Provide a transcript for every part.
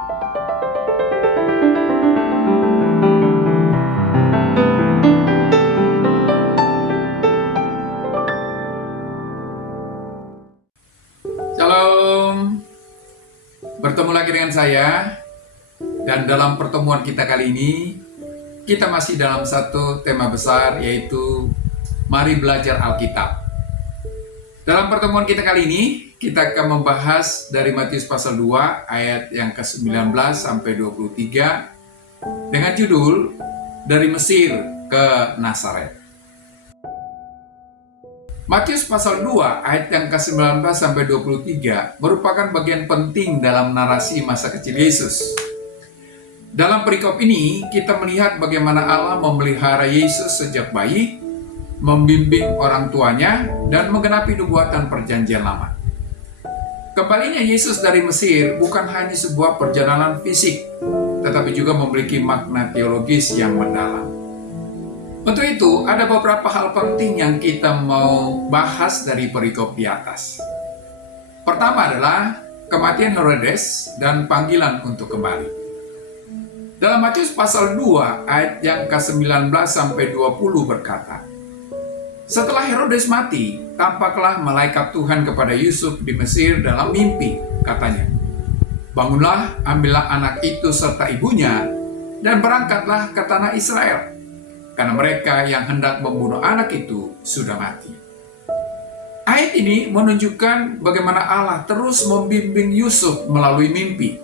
Shalom, bertemu lagi dengan saya, dan dalam pertemuan kita kali ini, kita masih dalam satu tema besar, yaitu Mari Belajar Alkitab. Dalam pertemuan kita kali ini, kita akan membahas dari Matius pasal 2, ayat yang ke-19 sampai 23, dengan judul, Dari Mesir ke Nazaret. Matius pasal 2 ayat yang ke-19 sampai 23 merupakan bagian penting dalam narasi masa kecil Yesus. Dalam perikop ini kita melihat bagaimana Allah memelihara Yesus sejak bayi, membimbing orang tuanya, dan menggenapi nubuatan perjanjian lama. Kembalinya Yesus dari Mesir bukan hanya sebuah perjalanan fisik, tetapi juga memiliki makna teologis yang mendalam. Untuk itu, ada beberapa hal penting yang kita mau bahas dari perikop di atas. Pertama adalah kematian Herodes dan panggilan untuk kembali. Dalam Matius pasal 2 ayat yang ke-19 sampai 20 berkata, "Setelah Herodes mati, tampaklah malaikat Tuhan kepada Yusuf di Mesir dalam mimpi, katanya, 'Bangunlah, ambillah anak itu serta ibunya, dan berangkatlah ke tanah Israel, karena mereka yang hendak membunuh anak itu sudah mati.'" Ayat ini menunjukkan bagaimana Allah terus membimbing Yusuf melalui mimpi.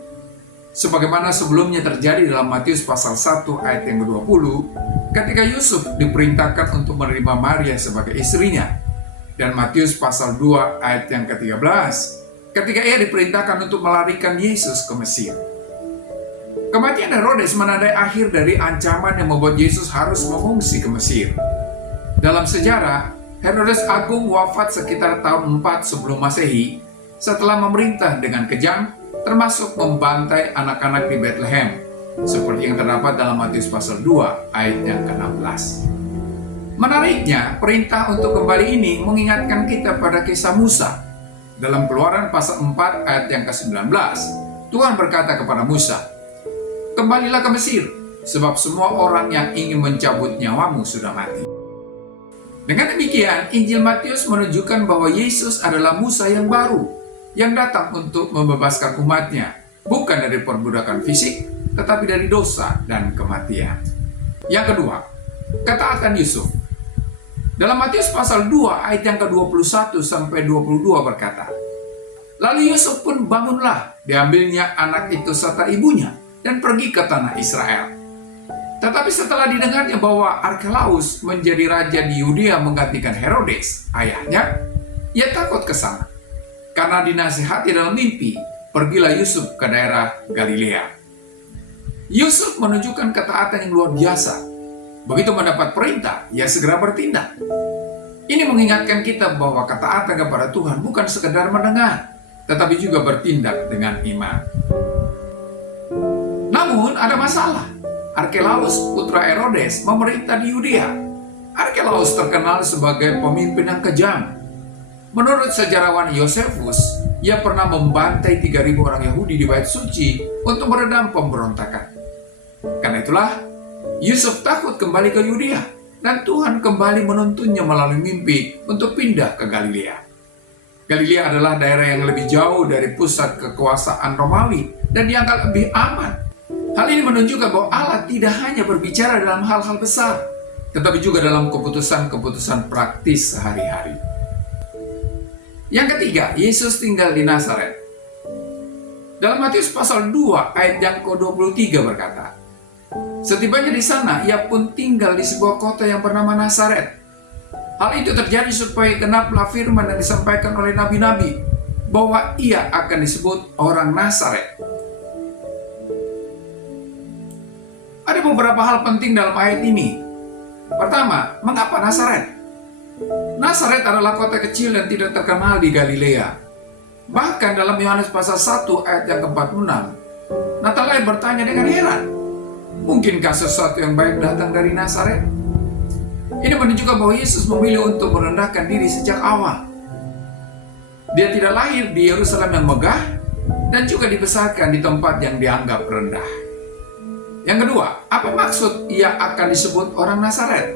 Sebagaimana sebelumnya terjadi dalam Matius pasal 1 ayat yang ke-20, ketika Yusuf diperintahkan untuk menerima Maria sebagai istrinya. Dan Matius pasal 2 ayat yang ke-13, ketika ia diperintahkan untuk melarikan Yesus ke Mesir. Kematian Herodes menandai akhir dari ancaman yang membuat Yesus harus mengungsi ke Mesir. Dalam sejarah, Herodes Agung wafat sekitar tahun 4 sebelum Masehi setelah memerintah dengan kejam, termasuk membantai anak-anak di Bethlehem, seperti yang terdapat dalam Matius pasal 2 ayat yang ke-16. Menariknya, perintah untuk kembali ini mengingatkan kita pada kisah Musa. Dalam Keluaran pasal 4 ayat yang ke-19, Tuhan berkata kepada Musa, "Kembalilah ke Mesir, sebab semua orang yang ingin mencabut nyawamu sudah mati." Dengan demikian, Injil Matius menunjukkan bahwa Yesus adalah Musa yang baru, yang datang untuk membebaskan umatnya, bukan dari perbudakan fisik, tetapi dari dosa dan kematian. Yang kedua, ketaatan Yusuf. Dalam Matius pasal 2 ayat yang ke-21 sampai 22 berkata, "Lalu Yusuf pun bangunlah, diambilnya anak itu serta ibunya, dan pergi ke tanah Israel. Tetapi setelah didengarnya bahwa Arkelaus menjadi raja di Yudea menggantikan Herodes, ayahnya, ia takut ke sana. Karena dinasihati dalam mimpi, pergilah Yusuf ke daerah Galilea." Yusuf menunjukkan ketaatan yang luar biasa. Begitu mendapat perintah, ia segera bertindak. Ini mengingatkan kita bahwa ketaatan kepada Tuhan bukan sekedar mendengar, tetapi juga bertindak dengan iman. Namun ada masalah. Arkelaus, putra Herodes, memerintah di Yudea. Arkelaus terkenal sebagai pemimpin yang kejam. Menurut sejarawan Yosefus, ia pernah membantai 3.000 orang Yahudi di Bait Suci untuk meredam pemberontakan. Karena itulah, Yusuf takut kembali ke Yudea, dan Tuhan kembali menuntunnya melalui mimpi untuk pindah ke Galilea. Galilea adalah daerah yang lebih jauh dari pusat kekuasaan Romawi dan dianggap lebih aman. Hal ini menunjukkan bahwa Allah tidak hanya berbicara dalam hal-hal besar, tetapi juga dalam keputusan-keputusan praktis sehari-hari. Yang ketiga, Yesus tinggal di Nazaret. Dalam Matius pasal 2 ayat yang ke-23 berkata, "Setibanya di sana, ia pun tinggal di sebuah kota yang bernama Nazaret. Hal itu terjadi supaya genaplah firman yang disampaikan oleh nabi-nabi, bahwa ia akan disebut orang Nazaret." Ada beberapa hal penting dalam ayat ini. Pertama, mengapa Nazaret? Nazaret adalah kota kecil dan tidak terkenal di Galilea. Bahkan dalam Yohanes pasal 1 ayat yang ke-46, Natanael bertanya dengan heran, "Mungkinkah sesuatu yang baik datang dari Nazaret?" Ini menunjukkan bahwa Yesus memilih untuk merendahkan diri sejak awal. Dia tidak lahir di Yerusalem yang megah, dan juga dibesarkan di tempat yang dianggap rendah. Yang kedua, apa maksud ia akan disebut orang Nazaret?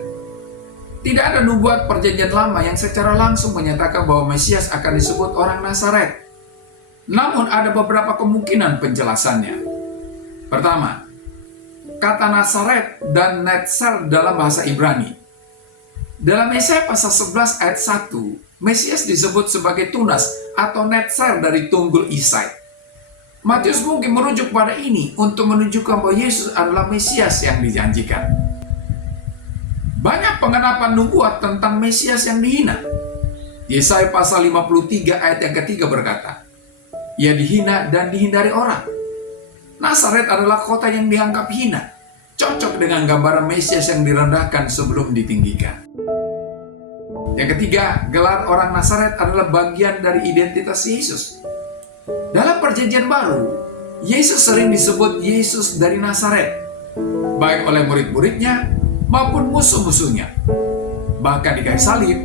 Tidak ada nubuat perjanjian lama yang secara langsung menyatakan bahwa Mesias akan disebut orang Nazaret. Namun ada beberapa kemungkinan penjelasannya. Pertama, kata Nazaret dan Netzer dalam bahasa Ibrani. Dalam Yesaya pasal 11 ayat 1, Mesias disebut sebagai Tunas atau Netzer dari tunggul Isai. Matius mungkin merujuk pada ini untuk menunjukkan bahwa Yesus adalah Mesias yang dijanjikan. Banyak pengenapan nubuat tentang Mesias yang dihina. Yesaya pasal 53 ayat yang ketiga berkata, ia dihina dan dihindari orang. Nazaret adalah kota yang dianggap hina, cocok dengan gambaran Mesias yang direndahkan sebelum ditinggikan. Yang ketiga, gelar orang Nazaret adalah bagian dari identitas Yesus. Dalam perjanjian baru, Yesus sering disebut Yesus dari Nazaret, baik oleh murid-muridnya maupun musuh-musuhnya. Bahkan di kayu salib,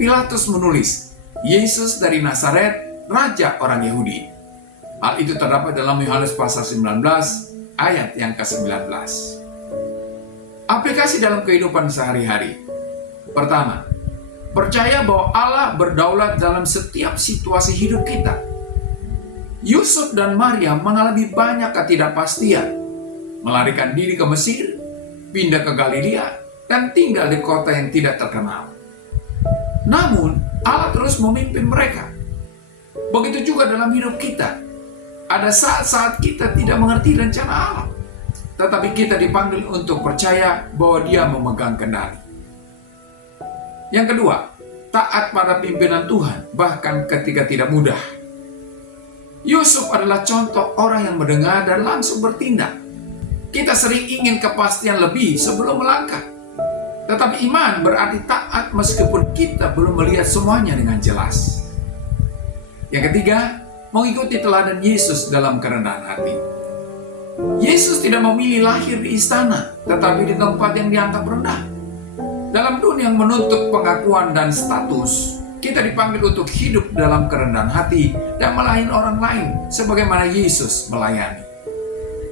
Pilatus menulis, Yesus dari Nazaret, Raja orang Yahudi. Hal itu terdapat dalam Yohanes pasal 19 ayat yang ke-19. Aplikasi dalam kehidupan sehari-hari. Pertama, percaya bahwa Allah berdaulat dalam setiap situasi hidup kita. Yusuf dan Maria mengalami banyak ketidakpastian, melarikan diri ke Mesir, pindah ke Galilea, dan tinggal di kota yang tidak terkenal. Namun, Allah terus memimpin mereka. Begitu juga dalam hidup kita. Ada saat-saat kita tidak mengerti rencana Allah, tetapi kita dipanggil untuk percaya bahwa Dia memegang kendali. Yang kedua, taat pada pimpinan Tuhan, bahkan ketika tidak mudah. Yusuf adalah contoh orang yang mendengar dan langsung bertindak. Kita sering ingin kepastian lebih sebelum melangkah. Tetapi iman berarti taat meskipun kita belum melihat semuanya dengan jelas. Yang ketiga, mengikuti teladan Yesus dalam kerendahan hati. Yesus tidak memilih lahir di istana, tetapi di tempat yang dianggap rendah. Dalam dunia yang menuntut pengakuan dan status, kita dipanggil untuk hidup dalam kerendahan hati dan melayani orang lain sebagaimana Yesus melayani.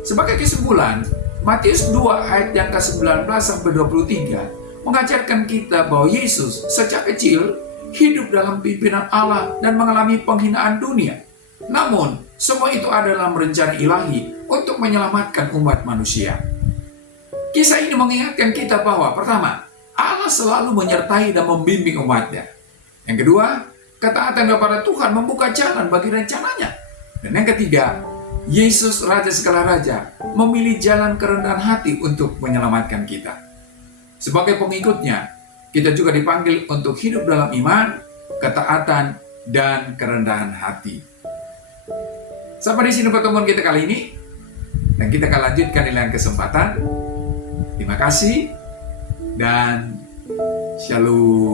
Sebagai kesimpulan, Matius 2 ayat yang ke-19 sampai 23 mengajarkan kita bahwa Yesus sejak kecil hidup dalam pimpinan Allah dan mengalami penghinaan dunia. Namun, semua itu adalah rencana ilahi untuk menyelamatkan umat manusia. Kisah ini mengingatkan kita bahwa pertama, Allah selalu menyertai dan membimbing umatnya. Yang kedua, ketaatan kepada Tuhan membuka jalan bagi rencananya. Dan yang ketiga, Yesus Raja segala Raja memilih jalan kerendahan hati untuk menyelamatkan kita. Sebagai pengikutnya, kita juga dipanggil untuk hidup dalam iman, ketaatan, dan kerendahan hati. Sampai di sini pertemuan kita kali ini, dan kita akan lanjutkan di lain kesempatan. Terima kasih, dan Shalom.